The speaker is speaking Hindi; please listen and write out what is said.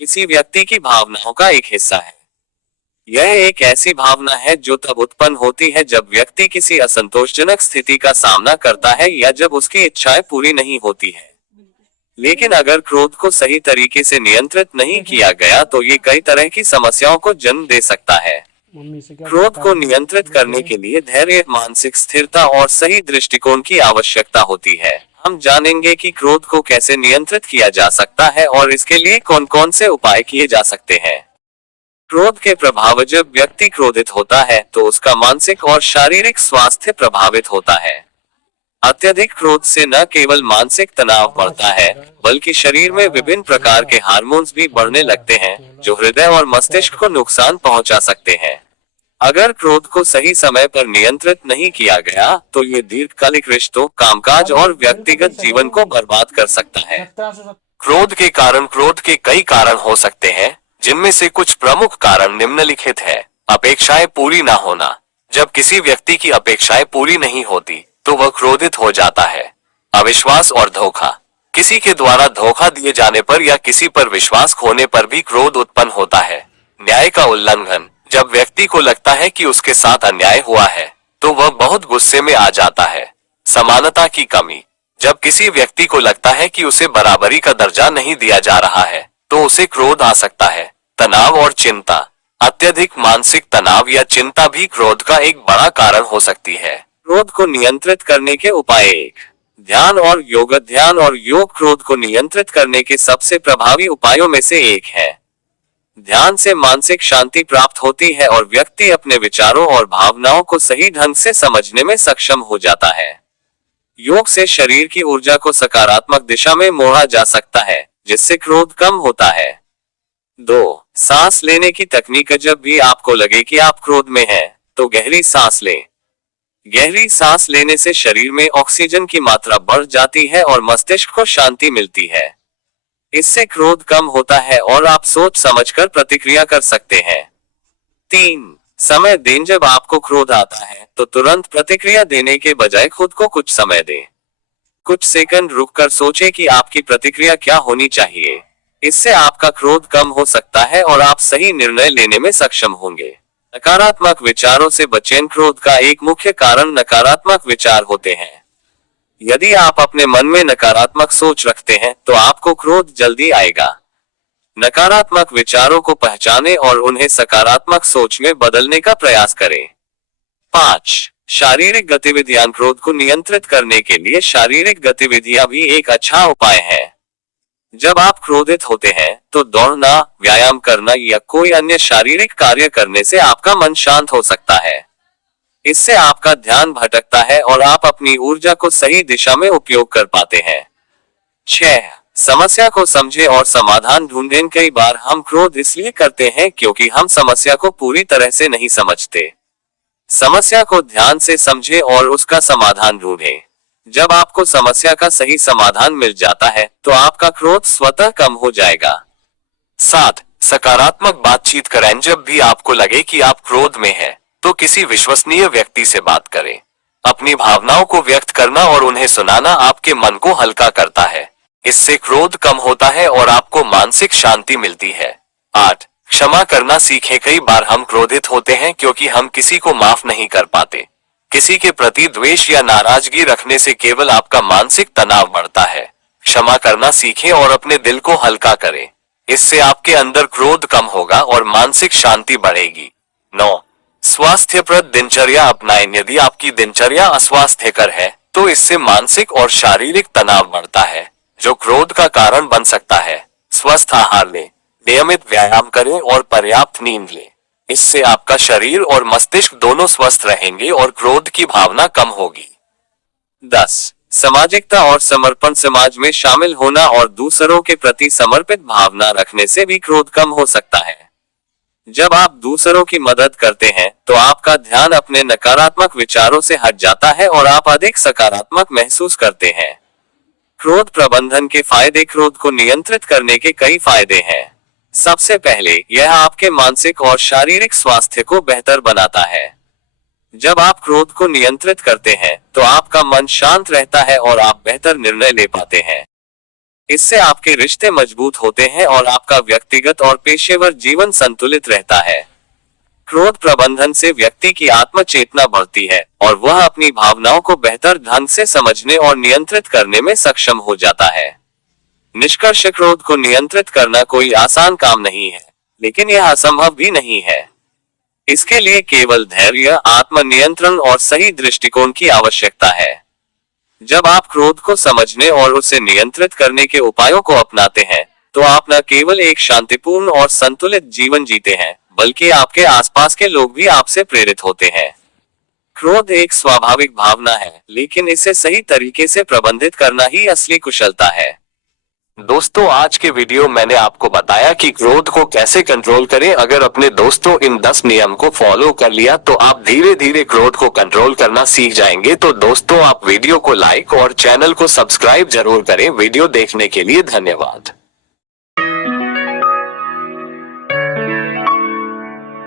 किसी व्यक्ति की भावनाओं का एक हिस्सा है। यह एक ऐसी भावना है जो तब उत्पन्न होती है जब व्यक्ति किसी असंतोषजनक स्थिति का सामना करता है या जब उसकी इच्छाएं पूरी नहीं होती है। लेकिन अगर क्रोध को सही तरीके से नियंत्रित नहीं किया गया तो ये कई तरह की समस्याओं को जन्म दे सकता है। क्रोध को नियंत्रित करने के लिए धैर्य, मानसिक स्थिरता और सही दृष्टिकोण की आवश्यकता होती है। हम जानेंगे कि क्रोध को कैसे नियंत्रित किया जा सकता है और इसके लिए कौन कौन से उपाय किए जा सकते हैं। क्रोध के प्रभाव: जब व्यक्ति क्रोधित होता है तो उसका मानसिक और शारीरिक स्वास्थ्य प्रभावित होता है। अत्यधिक क्रोध से न केवल मानसिक तनाव बढ़ता है, बल्कि शरीर में विभिन्न प्रकार के हार्मोन्स भी बढ़ने लगते हैं, जो हृदय और मस्तिष्क को नुकसान पहुंचा सकते हैं। अगर क्रोध को सही समय पर नियंत्रित नहीं किया गया तो ये दीर्घकालिक रिश्तों, कामकाज और व्यक्तिगत जीवन को बर्बाद कर सकता है। क्रोध के कई कारण हो सकते हैं, जिनमें से कुछ प्रमुख कारण निम्नलिखित है। अपेक्षाएं पूरी न होना: जब किसी व्यक्ति की अपेक्षाएं पूरी नहीं होती तो वह क्रोधित हो जाता है। अविश्वास और धोखा: किसी के द्वारा धोखा दिए जाने पर या किसी पर विश्वास खोने पर भी क्रोध उत्पन्न होता है। न्याय का उल्लंघन: जब व्यक्ति को लगता है कि उसके साथ अन्याय हुआ है तो वह बहुत गुस्से में आ जाता है। समानता की कमी: जब किसी व्यक्ति को लगता है कि उसे बराबरी का दर्जा नहीं दिया जा रहा है तो उसे क्रोध आ सकता है। तनाव और चिंता: अत्यधिक मानसिक तनाव या चिंता भी क्रोध का एक बड़ा कारण हो सकती है। क्रोध को नियंत्रित करने के उपाय: ध्यान और योग। ध्यान और योग क्रोध को नियंत्रित करने के सबसे प्रभावी उपायों में से एक है। ध्यान से मानसिक शांति प्राप्त होती है और व्यक्ति अपने विचारों और भावनाओं को सही ढंग से समझने में सक्षम हो जाता है। योग से शरीर की ऊर्जा को सकारात्मक दिशा में मोड़ा जा सकता है, जिससे क्रोध कम होता है। 2. सांस लेने की तकनीक: जब भी आपको लगे कि आप क्रोध में हैं, तो गहरी सांस लें। गहरी सांस लेने से शरीर में ऑक्सीजन की मात्रा बढ़ जाती है और मस्तिष्क को शांति मिलती है। इससे क्रोध कम होता है और आप सोच समझकर प्रतिक्रिया कर सकते हैं। 3. समय दें: जब आपको क्रोध आता है तो तुरंत प्रतिक्रिया देने के बजाय खुद को कुछ समय दें। कुछ सेकंड रुककर सोचें कि आपकी प्रतिक्रिया क्या होनी चाहिए। इससे आपका क्रोध कम हो सकता है और आप सही निर्णय लेने में सक्षम होंगे। नकारात्मक विचारों से बचें: क्रोध का एक मुख्य कारण नकारात्मक विचार होते हैं। यदि आप अपने मन में नकारात्मक सोच रखते हैं तो आपको क्रोध जल्दी आएगा। नकारात्मक विचारों को पहचानें और उन्हें सकारात्मक सोच में बदलने का प्रयास करें। 5. शारीरिक गतिविधियां: क्रोध को नियंत्रित करने के लिए शारीरिक गतिविधियां भी एक अच्छा उपाय है। जब आप क्रोधित होते हैं तो दौड़ना, व्यायाम करना या कोई अन्य शारीरिक कार्य करने से आपका मन शांत हो सकता है। इससे आपका ध्यान भटकता है और आप अपनी ऊर्जा को सही दिशा में उपयोग कर पाते हैं। 6. समस्या को समझें और समाधान ढूंढें: कई बार हम क्रोध इसलिए करते हैं क्योंकि हम समस्या को पूरी तरह से नहीं समझते। समस्या को ध्यान से समझें और उसका समाधान ढूंढें। जब आपको समस्या का सही समाधान मिल जाता है तो आपका क्रोध स्वतः कम हो जाएगा। 7. सकारात्मक बातचीत करें: जब भी आपको लगे कि आप क्रोध में हैं, तो किसी विश्वसनीय व्यक्ति से बात करें। अपनी भावनाओं को व्यक्त करना और उन्हें सुनाना आपके मन को हल्का करता है। इससे क्रोध कम होता है और आपको मानसिक शांति मिलती है। 8. क्षमा करना सीखें: कई बार हम क्रोधित होते हैं क्योंकि हम किसी को माफ नहीं कर पाते। किसी के प्रति द्वेष या नाराजगी रखने से केवल आपका मानसिक तनाव बढ़ता है। क्षमा करना सीखें और अपने दिल को हल्का करें। इससे आपके अंदर क्रोध कम होगा और मानसिक शांति बढ़ेगी। 9. स्वास्थ्यप्रद दिनचर्या अपनाएं: यदि आपकी दिनचर्या अस्वास्थ्यकर है तो इससे मानसिक और शारीरिक तनाव बढ़ता है, जो क्रोध का कारण बन सकता है। स्वस्थ आहार लें, नियमित व्यायाम करें और पर्याप्त नींद लें। इससे आपका शरीर और मस्तिष्क दोनों स्वस्थ रहेंगे और क्रोध की भावना कम होगी। 10. सामाजिकता और समर्पण: समाज में शामिल होना और दूसरों के प्रति समर्पित भावना रखने से भी क्रोध कम हो सकता है। जब आप दूसरों की मदद करते हैं तो आपका ध्यान अपने नकारात्मक विचारों से हट जाता है और आप अधिक सकारात्मक महसूस करते हैं। क्रोध प्रबंधन के फायदे: क्रोध को नियंत्रित करने के कई फायदे हैं। सबसे पहले, यह आपके मानसिक और शारीरिक स्वास्थ्य को बेहतर बनाता है। जब आप क्रोध को नियंत्रित करते हैं तो आपका मन शांत रहता है और आप बेहतर निर्णय ले पाते हैं। इससे आपके रिश्ते मजबूत होते हैं और आपका व्यक्तिगत और पेशेवर जीवन संतुलित रहता है। क्रोध प्रबंधन से व्यक्ति की आत्म चेतना बढ़ती है और वह अपनी भावनाओं को बेहतर ढंग से समझने और नियंत्रित करने में सक्षम हो जाता है। निष्कर्ष, क्रोध को नियंत्रित करना कोई आसान काम नहीं है, लेकिन यह असंभव भी नहीं है। इसके लिए केवल धैर्य, आत्मनियंत्रण और सही दृष्टिकोण की आवश्यकता है। जब आप क्रोध को समझने और उसे नियंत्रित करने के उपायों को अपनाते हैं, तो आप न केवल एक शांतिपूर्ण और संतुलित जीवन जीते हैं, बल्कि आपके आसपास के लोग भी आपसे प्रेरित होते हैं। क्रोध एक स्वाभाविक भावना है, लेकिन इसे सही तरीके से प्रबंधित करना ही असली कुशलता है। दोस्तों, आज के वीडियो मैंने आपको बताया कि क्रोध को कैसे कंट्रोल करें। अगर अपने दोस्तों इन 10 नियम को फॉलो कर लिया तो आप धीरे धीरे क्रोध को कंट्रोल करना सीख जाएंगे। तो दोस्तों, आप वीडियो को लाइक और चैनल को सब्सक्राइब जरूर करें। वीडियो देखने के लिए धन्यवाद।